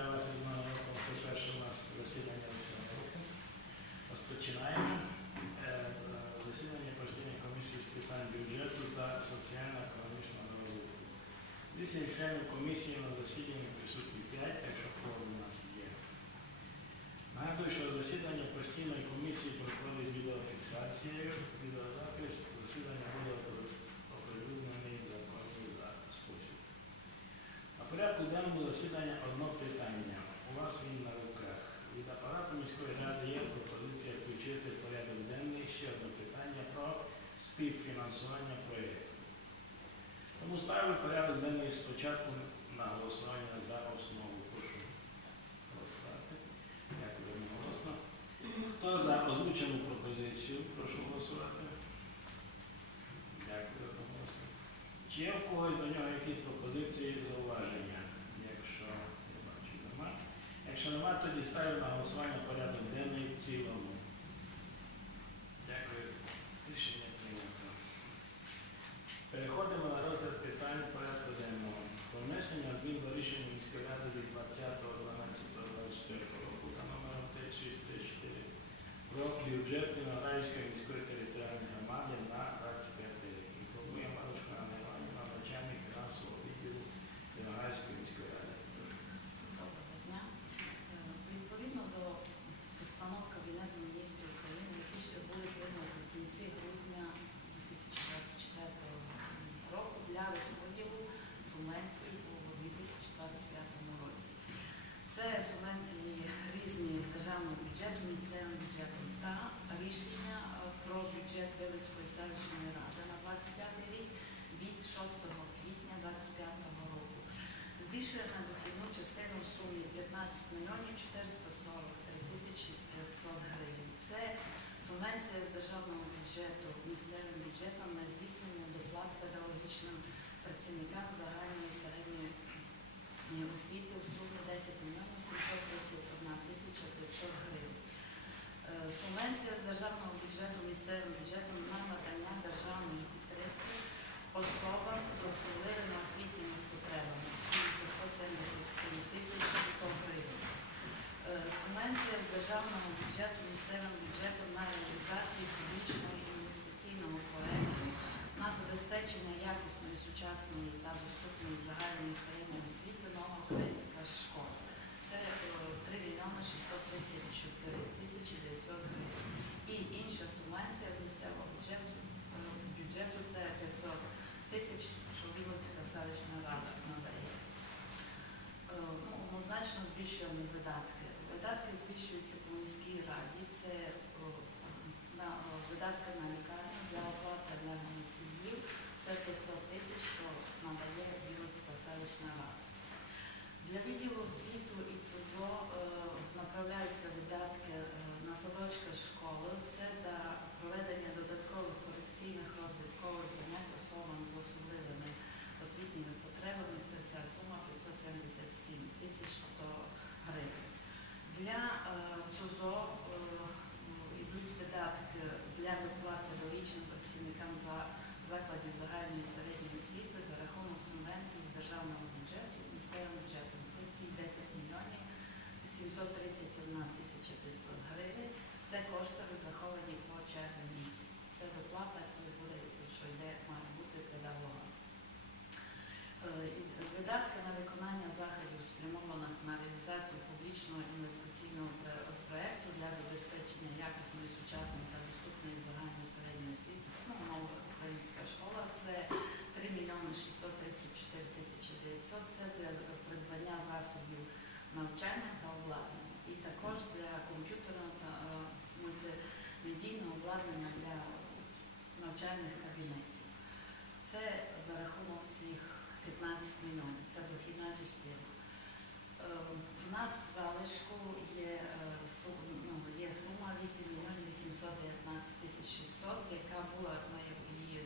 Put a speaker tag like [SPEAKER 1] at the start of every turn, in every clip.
[SPEAKER 1] вітаю вас із новим роком. Це перше у нас засідання у цьому року. Розпочинаємо е, засідання постійної комісії з питань бюджету та соціально-економічного розвитку. Вісім членів комісії на засіданні присутні 5, так що кворум у нас є. Нагадую, що засідання постійної комісії проходить відеофіксацією. Відеозапис засідання буде оприлюднений в законний за- спосіб. На порядку денному засідання одно питання. У вас він на руках. Від апарату міської ради є пропозиція включити в порядок денний ще одне питання про співфінансування проєкту. Тому ставлю порядок денний спочатку на голосування за основу. Прошу голосувати. Дякую одноголосно. Хто за озвучену пропозицію? Прошу голосувати. Дякую одноголосно. Є в когось до нього якісь пропозиції, зауваження? Якщо я бачу, нема. Якщо нема, тоді ставлю на голосування порядок денний в цілому. Дякую. Рішення прийнято. Переходимо на розгляд питань порядку денного. Про внесення змін до рішення міської ради від 20.12.24 року та номером 3634 про бюджет Виноградівської міської територіальної громади на 25 рік. Інформує Марушка Анна Іванівна, начальник фінансового відділу Виноградівської міської ради.
[SPEAKER 2] Доброго дня. Е, Відповідно до постанов Кабінету міністрів України, які ще були прийняті в кінці грудня 2024 року для розподілу субвенцій у 2025 році. Це субвенції різні з державного бюджету, місцевим бюджетом та рішення е, про бюджет Вилицької селищної ради на 25 рік від 6 квітня 2025 року. Збільшуємо дохідну частину в сумі 15 мільйонів 443 тисячі 500 гривень. Це субвенція з державного бюджету місцевим бюджетом на здійснення доплат педагогічним працівникам загальної середньої освіти в сумі 10 мільйонів 731 тисяча 500 гривень. Е, Субвенція з державного бюджету місцевим бюджетом на надання державної підтримки особам з особливими освітніми потребами в сумі 577 тисяч 100 гривень. Е, Субвенція з державного бюджету місцевим бюджетом на реалізацію публічного інвестиційного проекту на забезпечення якісної, сучасної та доступної загальної середньої освіти нова українська школа. Це е, 3 мільйони 634 тисячі 900 гривень. І інша субвенція з місцевого бюджету, е, бюджету це 500 тисяч, що Вілоцька селищна рада надає. Е, Ну, однозначно збільшуємо видатки. Видатки збільшуються по міській раді. Це на видатки на лікарню для оплати для сім'їв. Це 500 тисяч, що надає Вілоцька селищна рада. Для відділу освіту і ЦЗО е, направляються видатки е, садочки школи. Це для проведення додаткових корекційних розвиткових занять особам з особливими освітніми потребами. Це вся сума 577 тисяч 100 гривень. Для е, ЦУЗО е, ну, йдуть видатки для доплати дорічним працівникам за закладів загальної і середньої освіти за рахунок субвенцій з державного бюджету місцевим бюджетом. Це ці 10 мільйонів 731 тисяча 500 гривень. Це кошти розраховані по червень місяць. Це доплата, яка буде, що йде, має бути педагогам. Е, і Видатки на виконання заходів спрямованих на реалізацію публічного інвестиційного пре- проекту для забезпечення якісної, сучасної та доступної загальної середньої освіти. Ну, нова українська школа це 3 мільйони 634 тисячі 900. Це для придбання засобів навчання та обладнання. І також для комп'ютерного та е, мультимедійного обладнання для навчальних кабінетів. Це за рахунок цих 15 мільйонів. Це дохідна частина. Е, У нас в залишку є, е, ну, є сума 8 мільйонів 819 тисяч 600, яка була, ми її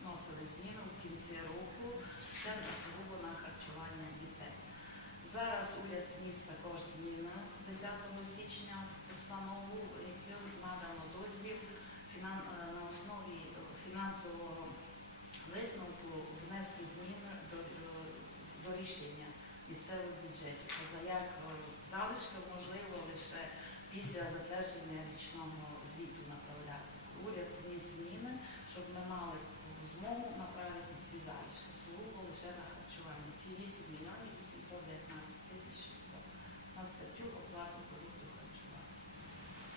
[SPEAKER 2] вносили зміну в кінці року. Це сугубо на харчування. Зараз уряд також змінив 10 січня постанову, яким надано дозвіл фінан- е, на основі фінансового висновку внести зміни до, до рішення місцевих бюджетів. як е, залишки можливо лише після затвердження річного звіту направляти. Уряд вніс зміни, щоб ми мали змогу направити ці залишки сугубо лише на харчування. Ці 8 мільйонів 819 тисяч 600 на статтю оплату продуктів харчування.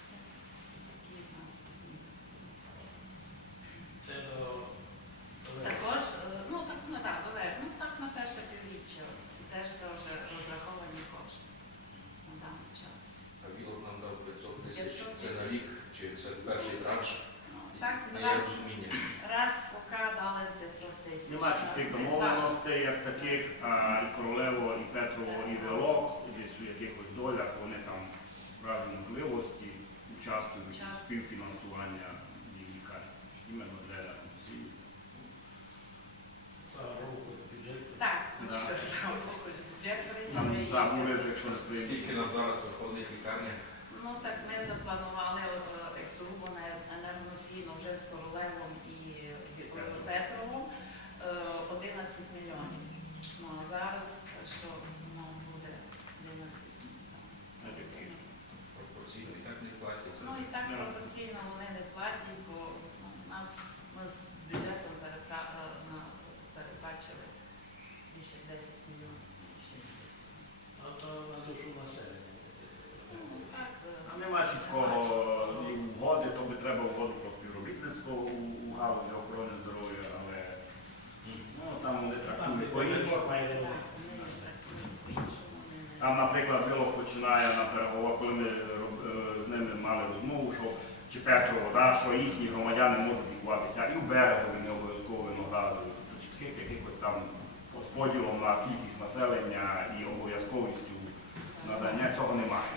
[SPEAKER 2] Це, це такі в нас зміни.
[SPEAKER 1] Це до до-
[SPEAKER 2] Також, е, ну так ну, так, добре, ну так на перше півріччя. Це теж теж розраховані кошти на даний час.
[SPEAKER 3] А Білок нам дав 500 тисяч.
[SPEAKER 2] 500
[SPEAKER 3] Це на
[SPEAKER 2] тисяч.
[SPEAKER 3] рік чи це перший транш?
[SPEAKER 2] Ну, так,
[SPEAKER 3] На
[SPEAKER 2] раз,
[SPEAKER 3] є розуміння.
[SPEAKER 2] раз поки дали 500 тисяч.
[SPEAKER 4] Нема чітких
[SPEAKER 2] Так.
[SPEAKER 4] домовленостей, як таких, а і Королево, і Петрово, і Велок, десь у якихось долях вони там справді можливості участвують у
[SPEAKER 2] Участвують.
[SPEAKER 4] співфінансування її лікарні. Іменно для всіх.
[SPEAKER 1] Слава Богу, бюджет.
[SPEAKER 2] Так,
[SPEAKER 4] Да.
[SPEAKER 2] що слава Богу, бюджет
[SPEAKER 4] Там
[SPEAKER 2] прийняли.
[SPEAKER 4] Так, уряд, якщо стоїть.
[SPEAKER 3] Скільки нам зараз виходить лікарня?
[SPEAKER 2] Ну так ми запланували е, ексурбу на енергоносійно вже з Королевом і
[SPEAKER 4] Петровом.
[SPEAKER 2] Петровом е, 11 мільйонів. Ну а зараз що воно буде 11
[SPEAKER 4] Ну, такі.
[SPEAKER 3] Пропорційно і так не платять.
[SPEAKER 2] Ну і так
[SPEAKER 4] Да.
[SPEAKER 2] пропорційно вони не платять, бо ну, у нас ми з бюджетом перепра- е, на- передбачили більше 10 мільйонів. Ще десь.
[SPEAKER 1] Ну, то на душу населення.
[SPEAKER 2] Ну, так, е,
[SPEAKER 4] А нема чіткого і угоди, то би треба угоду про співробітництво у, у галузі охорони здоров'я, але ну, там вони
[SPEAKER 1] Там
[SPEAKER 4] трактують по-іншому.
[SPEAKER 1] реформа йде.
[SPEAKER 2] так, вони не трактують по-іншому. вони не-
[SPEAKER 4] Там, наприклад, Білок починає на переговор, коли ми е, з ними мали розмову, що чи Петрово, да, що їхні громадяни можуть лікуватися і в берегові не обов'язково виноградові. Тобто чітких якихось там розподілом на кількість населення і обов'язковістю надання цього немає.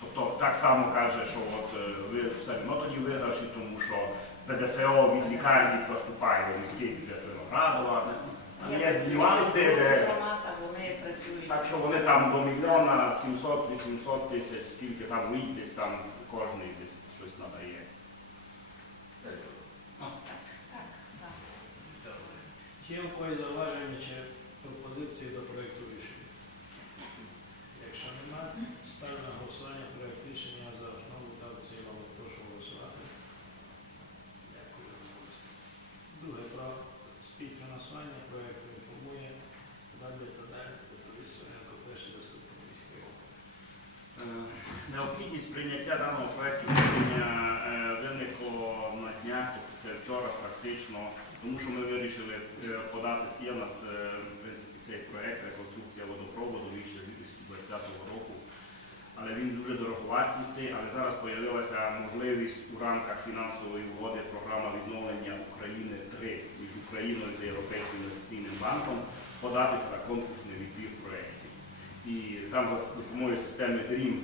[SPEAKER 4] Тобто так само каже, що от е, ви все одно тоді виграші, тому що ПДФО від лікарні поступає до міський бюджет Виноградова.
[SPEAKER 2] Є
[SPEAKER 4] є нюанси, де
[SPEAKER 2] громад, а вони працюють.
[SPEAKER 4] Так що вони там до мільйона 700-800 тисяч, скільки там вийдесь, там кожний десь щось надає.
[SPEAKER 2] Так, так.
[SPEAKER 1] Чи є у когось зауваження чи пропозиції до проєкту рішення? Якщо немає, ставлю на голосування проєкт рішення за основу та в цілому. Прошу голосувати. Дякую. Друге про співфінансування проєкту інформує далі та далі. Висунення до першої заступника міської голови.
[SPEAKER 4] Е, Необхідність прийняття даного проекту рішення е, виникло на днях, тобто це вчора практично, тому що ми вирішили е, подати, є в нас е, в принципі цей проект реконструкція водопроводу з 2020 року. Але він дуже дороговартісний, але зараз з'явилася можливість у рамках фінансової угоди програма відновлення України 3 між Україною та Європейським інвестиційним банком податися на конкурсний відбір проєктів. І там за допомогою системи DREAM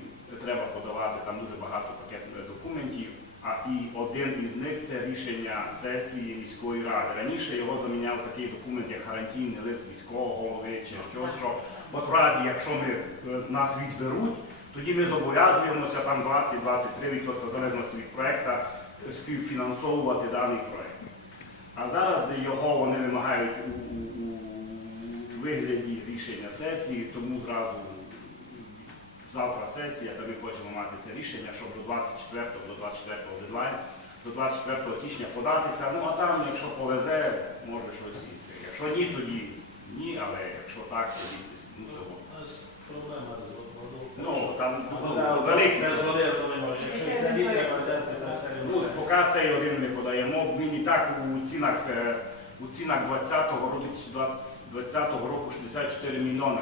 [SPEAKER 4] треба подавати там дуже багато пакетних документів. А і один із них це рішення сесії міської ради. Раніше його заміняв такий документ, як гарантійний лист міського голови чи щось, що от в разі, якщо ми, е, нас відберуть, тоді ми зобов'язуємося там 20-23% в залежності від проекту е, співфінансовувати даний проект. А зараз його вони вимагають у, у, у вигляді рішення сесії, тому зразу завтра сесія, та ми хочемо мати це рішення, щоб до 24 до 24 дедлайн, до 24 січня податися. Ну а там, якщо повезе, може щось і це. Якщо ні, тоді ні, але якщо так, тоді мусимо.
[SPEAKER 1] У нас проблема з.
[SPEAKER 4] Ну, там ну, великі.
[SPEAKER 2] це.
[SPEAKER 1] населення.
[SPEAKER 4] Ну, поки цей один не подаємо, він і так у цінах, е, у цінах 20-го року, 20-го року 64 мільйони.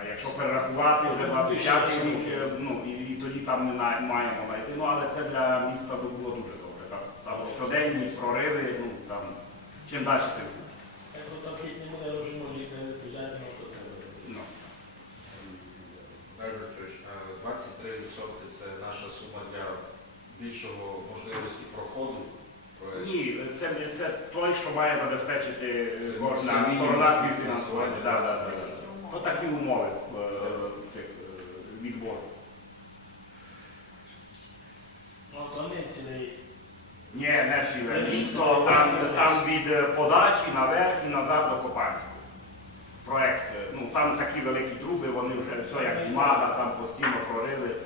[SPEAKER 4] А якщо перерахувати вже 25 рік, е, ну і, і тоді там ми на- маємо знайти. Ну але це для міста би було дуже добре. Там, там щоденні прориви, ну там чим далі, тим.
[SPEAKER 1] Не не відповідати, ну
[SPEAKER 3] Петрович, 23% це наша сума для більшого можливості проходу.
[SPEAKER 4] Ні, це, це той, що має забезпечити е, кожна сторона
[SPEAKER 3] співфінансування,
[SPEAKER 4] Отакі
[SPEAKER 2] умови
[SPEAKER 4] е, цих е, відборів.
[SPEAKER 1] Ну, то не цілий.
[SPEAKER 4] Ні, не ціле місто, тобто там, там від е, подачі наверх і назад до Копанського. Проект, ну там такі великі труби, вони вже все як мада, там постійно прорили.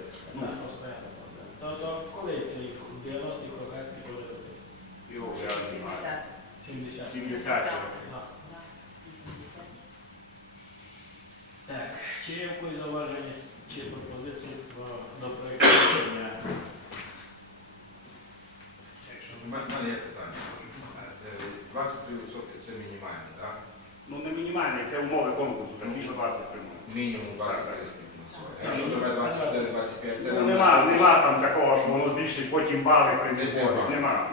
[SPEAKER 1] 23% це мінімальне, так?
[SPEAKER 4] Ну не мінімальне, це умови конкурсу, там більше 20 приймає.
[SPEAKER 1] Мінімум 20 співфінансування. Якщо 25, це
[SPEAKER 4] Ну, нема, нема там такого, що воно збільшить потім бали прийде.
[SPEAKER 1] Нема.